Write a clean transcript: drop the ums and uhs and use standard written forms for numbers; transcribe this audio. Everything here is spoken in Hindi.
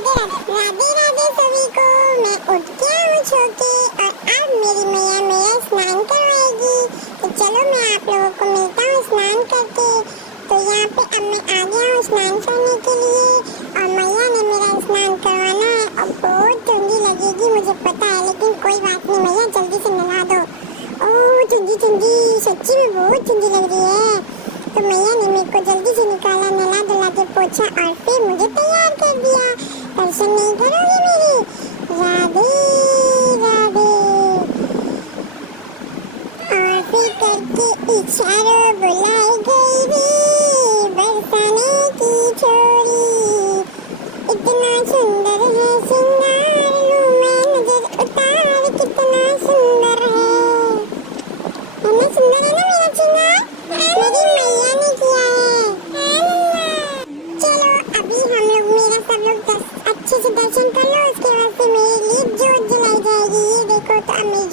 राधे राधे सभी को। मैं उठ गया हूँ सो के और अब मेरी मैया मेरा स्नान करवाएगी। तो चलो मैं आप लोगों को मिलता हूँ स्नान करके। तो यहाँ पे अब मैं आ गया हूँ स्नान करने के लिए और मैया ने मेरा स्नान करवाना है और बहुत ठंडी लगेगी मुझे पता है, लेकिन कोई बात नहीं मैया, जल्दी से नहा दो। ओह ठंडी ठंडी, सच्ची में बहुत ठंडी लग रही है। तो मैया ने मेरे को जल्दी से निकाला, नला धुला के पोछा और फिर मुझे तैयार कर दिया। दर्शन नहीं करोगी मेरी? राधे राधे। और फिर करके इशारों बुलाई गई रे बरसाने की छोरी। इतना सुंदर है सिंगार, लूं मैं नजर उतार, कितना सुंदर है ना? सुंदर है ना मेरा सिंगार? मेरी मैया ने किया है। चलो अभी हम लोग सब लोग अच्छे से दर्शन कर लो, उसके बाद से मेरे लिए जोत जलाई जाएगी। ये देखो तो अब मेरी